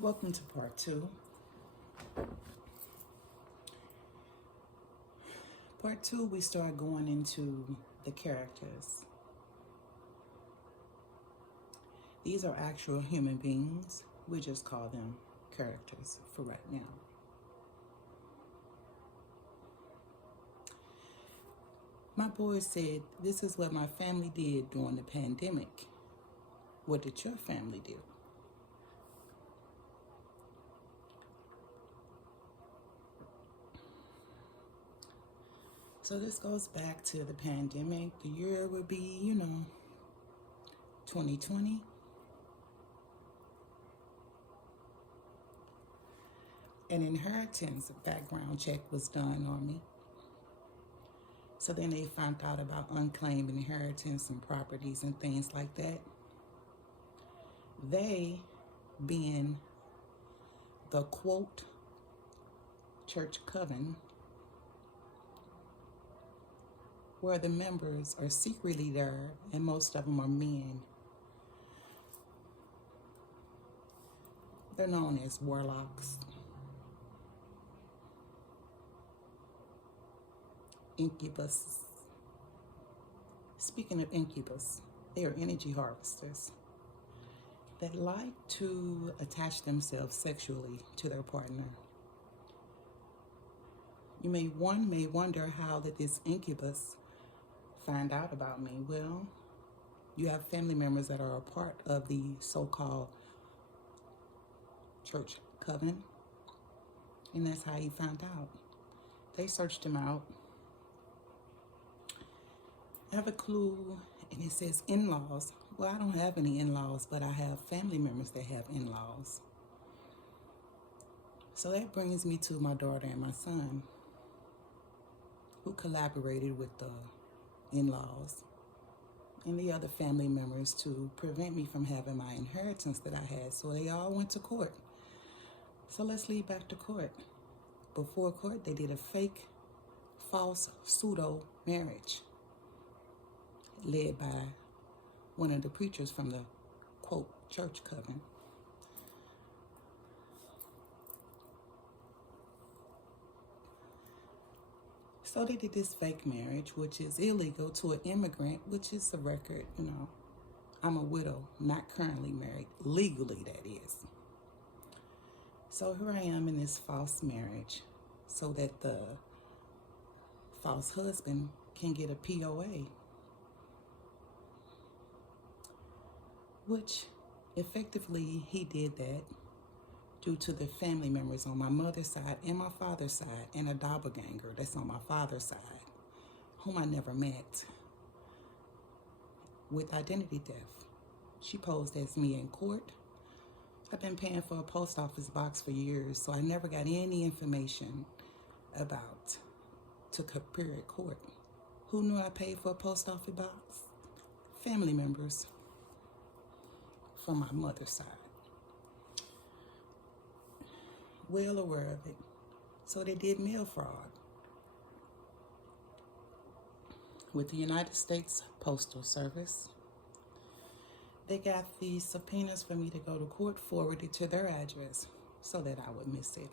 Welcome to part two. Part two, we start going into the characters. These are actual human beings. We just call them characters for right now. My boy said, "This is what my family did during the pandemic." What did your family do? So this goes back to the pandemic. The year would be, 2020. An inheritance background check was done on me. So then they found out about unclaimed inheritance and properties and things like that. They, being the quote church coven, where the members are secretly there and most of them are men. They're known as warlocks, incubus. Speaking of incubus, they are energy harvesters that like to attach themselves sexually to their partner. One may wonder how did this incubus find out about me? Well, you have family members that are a part of the so-called church coven, and that's how he found out. They searched him out. I have a clue, and it says in-laws. Well, I don't have any in-laws, but I have family members that have in-laws. So that brings me to my daughter and my son, who collaborated with the in-laws and the other family members to prevent me from having my inheritance that I had. So they all went to court. So let's lead back to court. Before court, they did a fake, false, pseudo marriage led by one of the preachers from the quote church coven. So they did this fake marriage, which is illegal to an immigrant, which is a record, I'm a widow, not currently married, legally that is. So here I am in this false marriage so that the false husband can get a POA, which effectively he did that due to the family members on my mother's side and my father's side, and a doppelganger that's on my father's side, whom I never met, with identity theft. She posed as me in court. I've been paying for a post office box for years, so I never got any information about to appear at court. Who knew I paid for a post office box? Family members from my mother's side. Well aware of it. So they did mail fraud with the United States Postal Service. They got the subpoenas for me to go to court forwarded to their address so that I would miss it.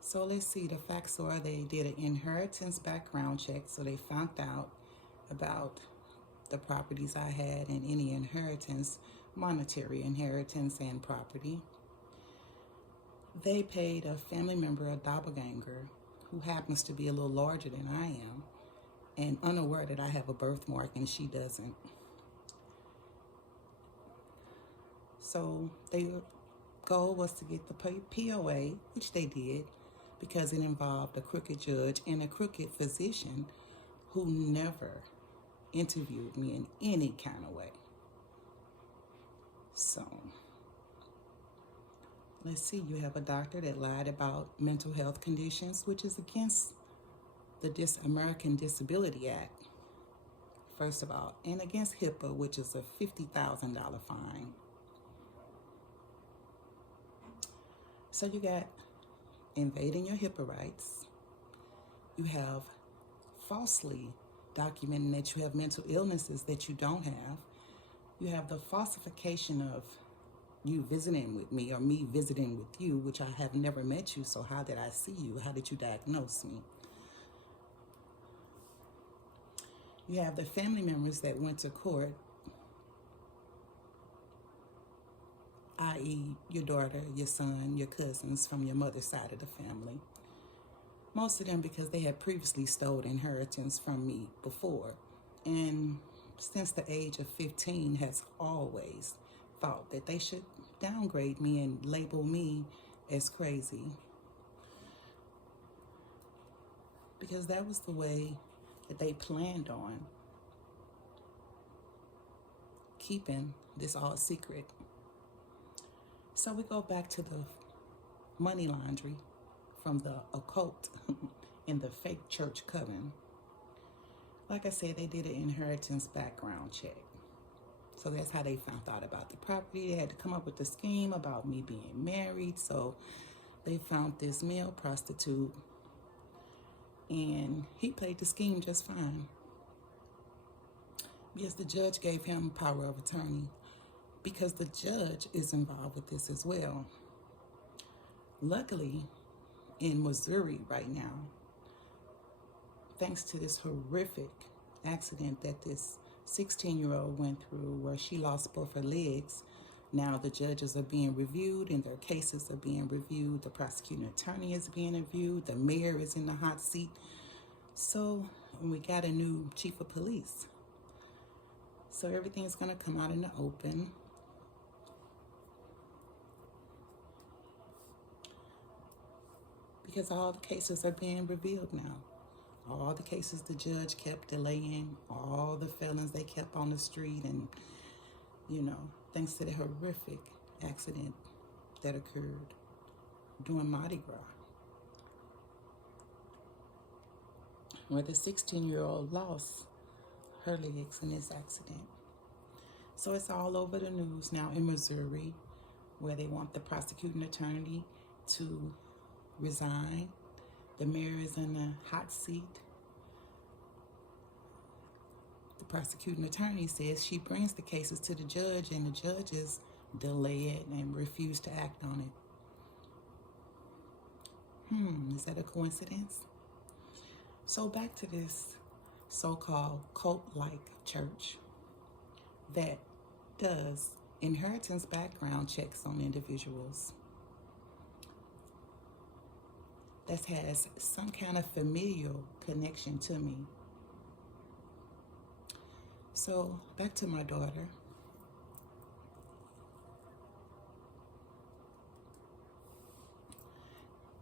So let's see, the facts are they did an inheritance background check, so they found out about the properties I had and any inheritance, monetary inheritance and property. They paid a family member, a doppelganger, who happens to be a little larger than I am and unaware that I have a birthmark and she doesn't. So their goal was to get the POA, which they did, because it involved a crooked judge and a crooked physician who never interviewed me in any kind of way. So let's see, you have a doctor that lied about mental health conditions, which is against the American Disability Act, first of all, and against HIPAA, which is a $50,000 fine. So you got invading your HIPAA rights. You have falsely documenting that you have mental illnesses that you don't have. You have the falsification of you visiting with me or me visiting with you, which I have never met you, so how did I see you? How did you diagnose me? You have the family members that went to court, i.e. your daughter, your son, your cousins from your mother's side of the family. Most of them because they had previously stolen inheritance from me before. And since the age of 15 has always thought that they should downgrade me and label me as crazy. Because that was the way that they planned on keeping this all secret. So we go back to the money laundry from the occult in the fake church coven. Like I said, they did an inheritance background check. So that's how they found out about the property. They had to come up with a scheme about me being married. So they found this male prostitute, and he played the scheme just fine. Yes, the judge gave him power of attorney because the judge is involved with this as well. Luckily, in Missouri right now, thanks to this horrific accident that this 16-year-old went through where she lost both her legs, now the judges are being reviewed and their cases are being reviewed. The prosecuting attorney is being reviewed. The mayor is in the hot seat. So we got a new chief of police. So everything's going to come out in the open. Because all the cases are being revealed now. All the cases the judge kept delaying, all the felons they kept on the street, and, thanks to the horrific accident that occurred during Mardi Gras, where the 16-year-old lost her legs in this accident. So it's all over the news now in Missouri, where they want the prosecuting attorney to resign. The mayor is in the hot seat. The prosecuting attorney says she brings the cases to the judge and the judges delay it and refuse to act on it. Is that a coincidence? So back to this so-called cult-like church that does inheritance background checks on individuals. That has some kind of familial connection to me. So back to my daughter.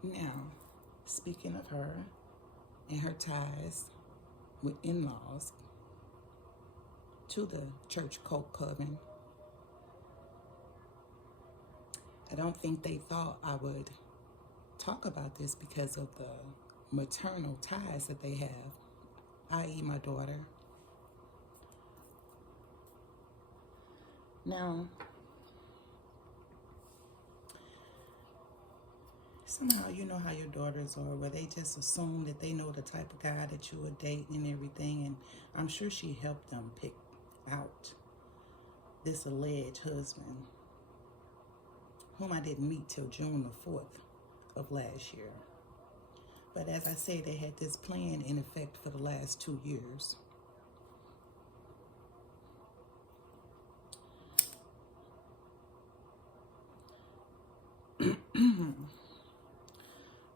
Now, speaking of her and her ties with in-laws to the church cult coven, I don't think they thought I would talk about this because of the maternal ties that they have, i.e. my daughter. Now, somehow you know how your daughters are, where they just assume that they know the type of guy that you would date and everything, and I'm sure she helped them pick out this alleged husband, whom I didn't meet till June the 4th of last year. But as I say, they had this plan in effect for the last 2 years.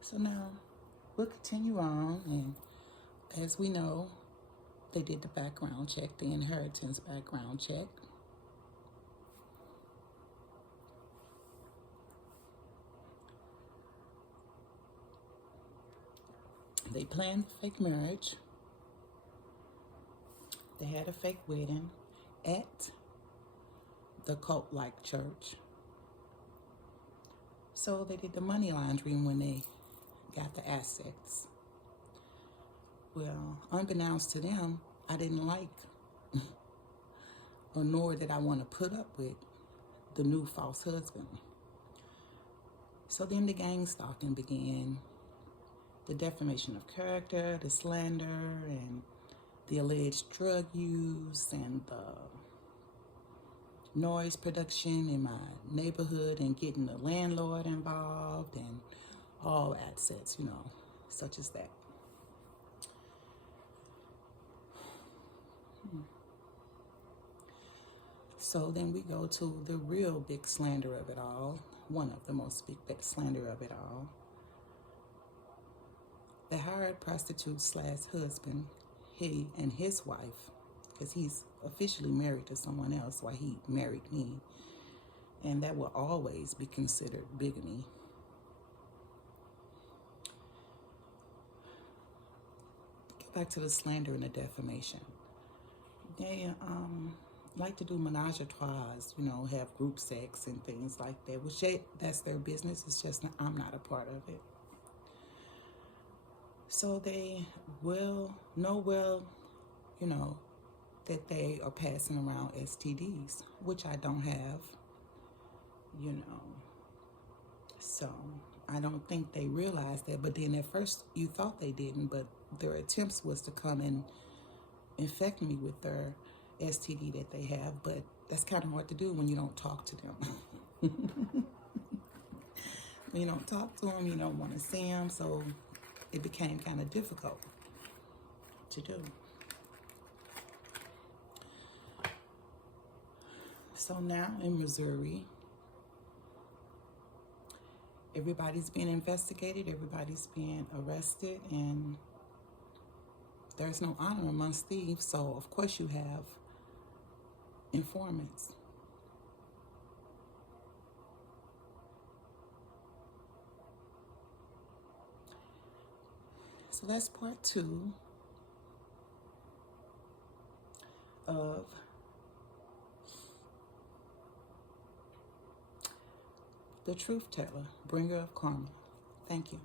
So now we'll continue on, and as we know, they did the background check, the inheritance background check. They planned a fake marriage. They had a fake wedding at the cult-like church. So they did the money laundering when they got the assets. Well, unbeknownst to them, I didn't like, or nor did I want to put up with the new false husband. So then the gang stalking began. The defamation of character, the slander, and the alleged drug use, and the noise production in my neighborhood and getting the landlord involved and all assets, such as that. So then we go to the real big slander of it all, one of the most big slander of it all. The hired prostitute / husband, he and his wife, because he's officially married to someone else while he married me, and that will always be considered bigamy. Get back to the slander and the defamation. They like to do menage a trois, have group sex and things like that, which that's their business. It's just I'm not a part of it. So they will know that they are passing around STDs, which I don't have, So I don't think they realized that. But then at first you thought they didn't, but their attempts was to come and infect me with their STD that they have. But that's kind of hard to do when you don't talk to them. When you don't talk to them, you don't want to see them. So it became kind of difficult to do. So now in Missouri, everybody's being investigated, everybody's being arrested, and there's no honor amongst thieves. So of course you have informants. So that's part 2 of The Truth Teller, Bringer of Karma. Thank you.